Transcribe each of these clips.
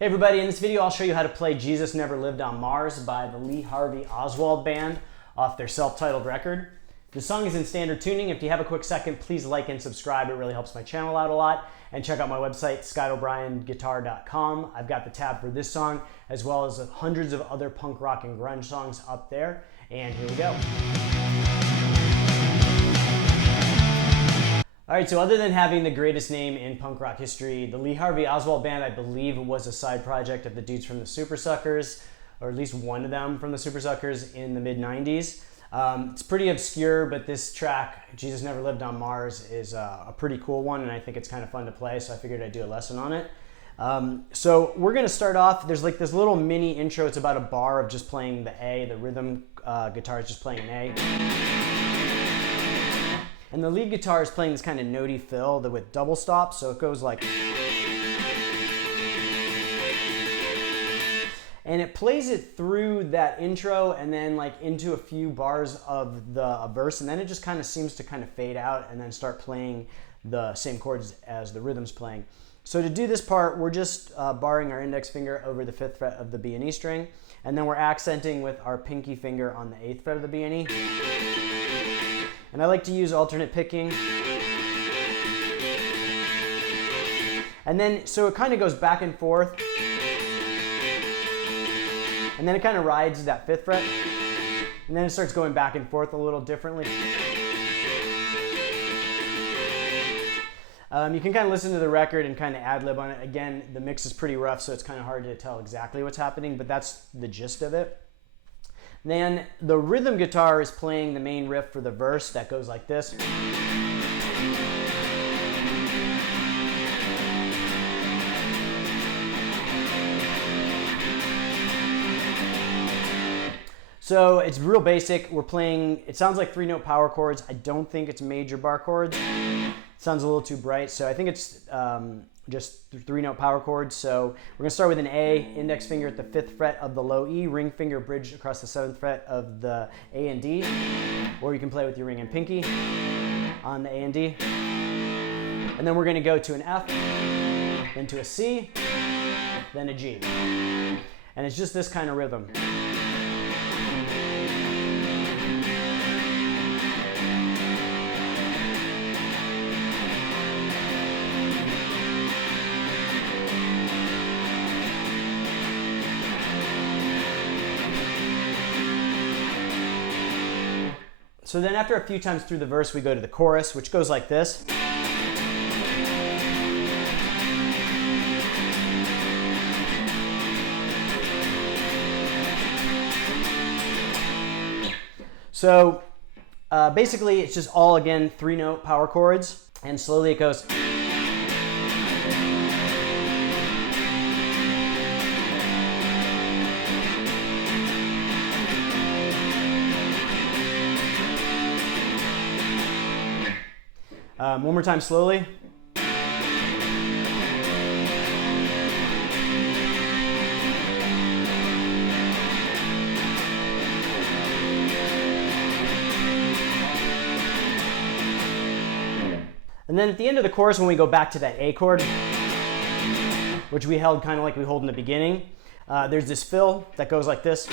Hey everybody, in this video I'll show you how to play Jesus Never Lived on Mars by the Harvey Oswald Band off their self-titled record. The song is in standard tuning. If you have a quick second, please like and subscribe. It really helps my channel out a lot. And check out my website, scottobryanguitar.com. I've got the tab for this song as well as hundreds of other punk rock and grunge songs up there. And here we go. All right, so other than having the greatest name in punk rock history, the Harvey Oswald Band, I believe, was a side project of the dudes from the Super Suckers, or at least one of them from the Super Suckers in the mid-90s. It's pretty obscure, but this track, Jesus Never Lived on Mars, is a pretty cool one, and I think it's kind of fun to play, so I figured I'd do a lesson on it. So we're gonna start off, there's like this little mini intro. It's about a bar of just playing the A, the rhythm guitar is just playing an A. And the lead guitar is playing this kind of notey fill with double stops, so it goes like... And it plays it through that intro and then like into a few bars of the verse, and then it just kind of seems to kind of fade out and then start playing the same chords as the rhythm's playing. So to do this part, we're just barring our index finger over the 5th fret of the B and E string, and then we're accenting with our pinky finger on the 8th fret of the B and E. And I like to use alternate picking. And then, so it kind of goes back and forth. And then it kind of rides that 5th fret. And then it starts going back and forth a little differently. You can kind of listen to the record and kind of ad-lib on it. Again, the mix is pretty rough, so it's kind of hard to tell exactly what's happening, but that's the gist of it. Then the rhythm guitar is playing the main riff for the verse that goes like this. So it's real basic. We're playing, it sounds like 3-note power chords. I don't think it's major bar chords. It sounds a little too bright, so I think it's just 3-note power chords. So we're gonna start with an A, index finger at the 5th fret of the low E, ring finger bridge across the 7th fret of the A and D, or you can play with your ring and pinky on the A and D. And then we're gonna go to an F, then to a C, then a G. And it's just this kind of rhythm. So then after a few times through the verse, we go to the chorus, which goes like this. So basically it's just all, again, 3-note power chords, and slowly it goes. One more time slowly. And then at the end of the chorus, when we go back to that A chord, which we held kind of like we hold in the beginning, there's this fill that goes like this.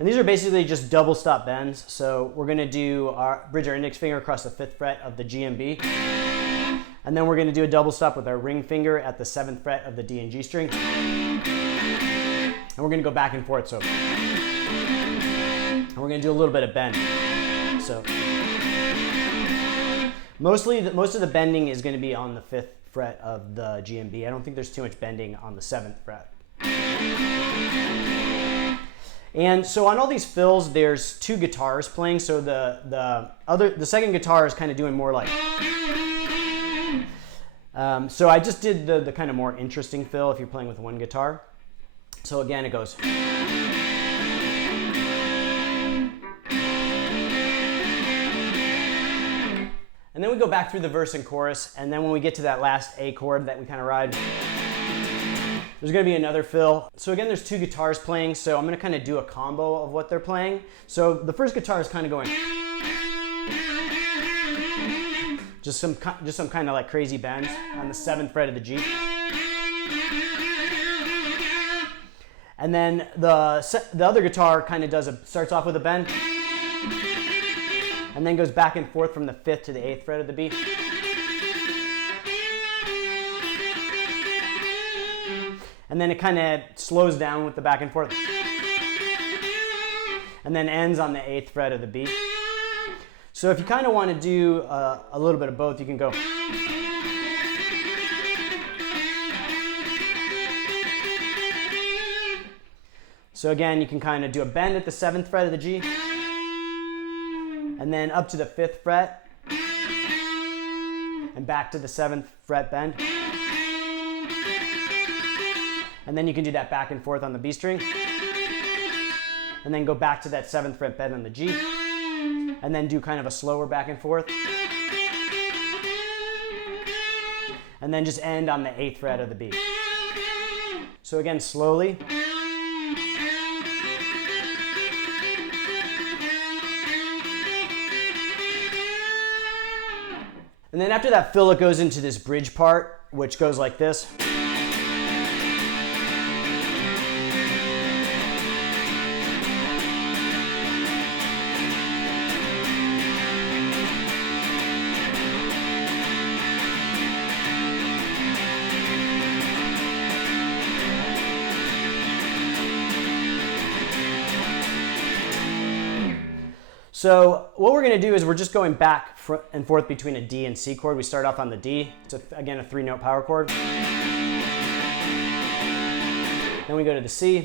And these are basically just double stop bends. So we're gonna do bridge our index finger across the 5th fret of the G and B. And then we're gonna do a double stop with our ring finger at the 7th fret of the D and G string. And we're gonna go back and forth, so. And we're gonna do a little bit of bend. So. Most of the bending is gonna be on the 5th fret of the G and B. I don't think there's too much bending on the 7th fret. And so on all these fills, there's 2 guitars playing. So the second guitar is kind of doing more like. So I just did the kind of more interesting fill if you're playing with one guitar. So again, it goes. And then we go back through the verse and chorus, and then when we get to that last A chord that we kind of ride, there's gonna be another fill. So again, there's 2 guitars playing, so I'm gonna kind of do a combo of what they're playing. So the first guitar is kind of going. Just some kind of like crazy bends on the 7th fret of the G. And then the other guitar kind of starts off with a bend, and then goes back and forth from the 5th to the 8th fret of the B. And then it kind of slows down with the back and forth. And then ends on the 8th fret of the B. So if you kind of want to do a little bit of both, you can go. So again, you can kind of do a bend at the 7th fret of the G, and then up to the 5th fret, and back to the 7th fret bend. And then you can do that back and forth on the B string, and then go back to that 7th fret bend on the G, and then do kind of a slower back and forth, and then just end on the 8th fret of the B. So again, slowly. And then after that fill, it goes into this bridge part, which goes like this. So what we're going to do is we're just going back and forth between a D and C chord. We start off on the D. It's, again, a 3-note power chord. Then we go to the C,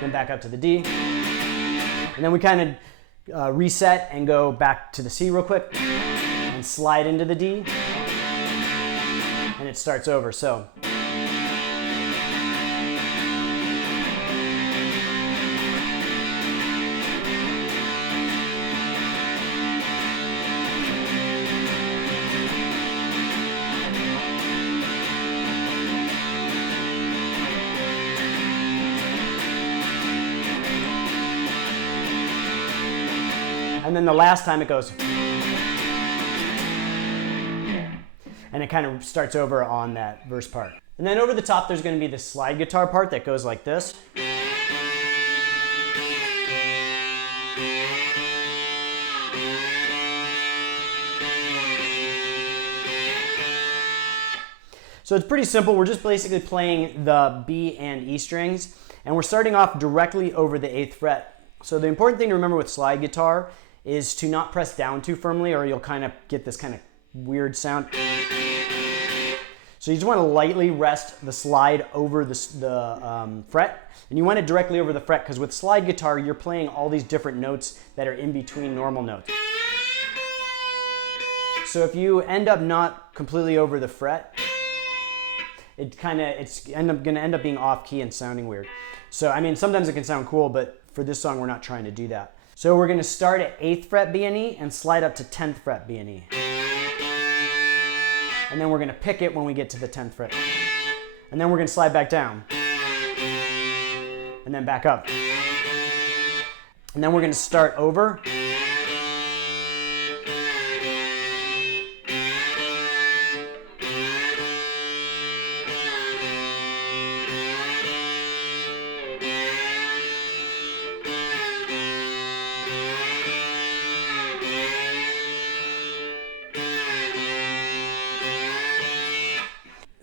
then back up to the D. And then we kind of reset and go back to the C real quick and slide into the D. And it starts over. So. And then the last time it goes. And it kind of starts over on that verse part. And then over the top, there's going to be the slide guitar part that goes like this. So it's pretty simple. We're just basically playing the B and E strings, and we're starting off directly over the 8th fret. So the important thing to remember with slide guitar is to not press down too firmly, or you'll kind of get this kind of weird sound. So you just want to lightly rest the slide over the fret, and you want it directly over the fret, because with slide guitar, you're playing all these different notes that are in between normal notes. So if you end up not completely over the fret, it's going to end up being off key and sounding weird. So I mean, sometimes it can sound cool, but for this song, we're not trying to do that. So we're going to start at 8th fret B and E and slide up to 10th fret B and E. And then we're going to pick it when we get to the 10th fret. And then we're going to slide back down. And then back up. And then we're going to start over.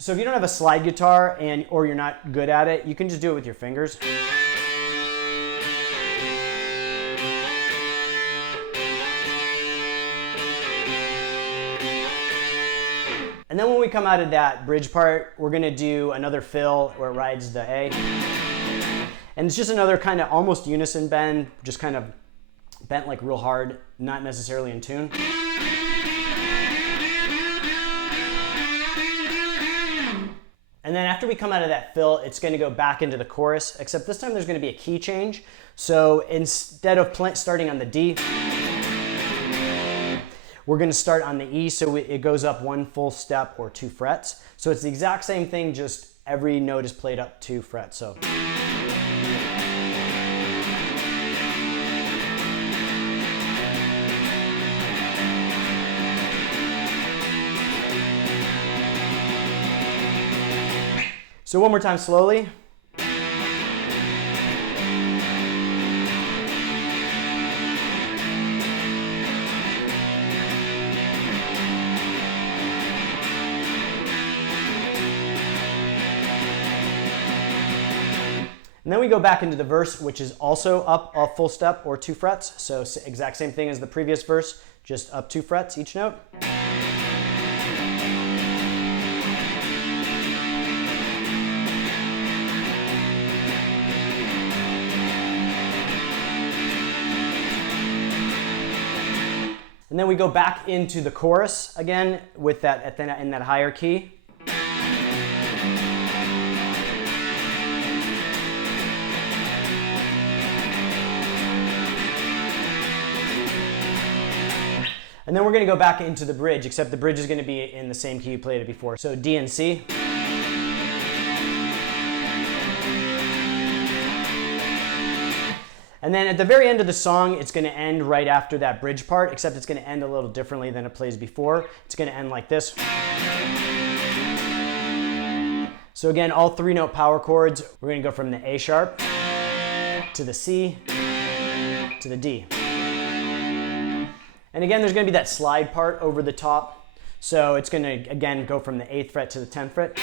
So if you don't have a slide guitar or you're not good at it, you can just do it with your fingers. And then when we come out of that bridge part, we're going to do another fill where it rides the A. And it's just another kind of almost unison bend, just kind of bent like real hard, not necessarily in tune. And then after we come out of that fill, it's going to go back into the chorus, except this time there's going to be a key change. So instead of starting on the D, we're going to start on the E, so it goes up one full step or 2 frets. So it's the exact same thing, just every note is played up 2 frets. So. So one more time slowly. And then we go back into the verse, which is also up a full step or 2 frets. So exact same thing as the previous verse, just up 2 frets each note. And then we go back into the chorus again with that in that higher key. And then we're going to go back into the bridge, except the bridge is going to be in the same key you played it before. So D and C. And then at the very end of the song, it's going to end right after that bridge part, except it's going to end a little differently than it plays before. It's going to end like this. So again, all 3-note power chords, we're going to go from the A sharp to the C to the D. And again, there's going to be that slide part over the top. So it's going to, again, go from the 8th fret to the 10th fret.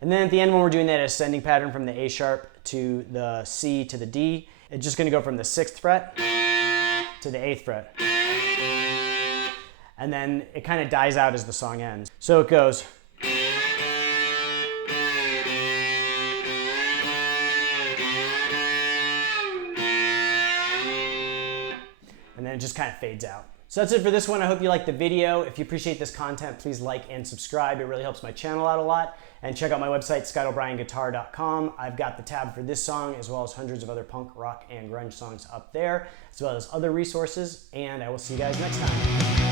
And then at the end, when we're doing that ascending pattern from the A sharp to the C to the D, it's just going to go from the 6th fret to the 8th fret. And then it kind of dies out as the song ends. So it goes. And then it just kind of fades out. So that's it for this one. I hope you liked the video. If you appreciate this content, please like and subscribe. It really helps my channel out a lot. And check out my website, scottobryanguitar.com. I've got the tab for this song as well as hundreds of other punk, rock, and grunge songs up there, as well as other resources. And I will see you guys next time.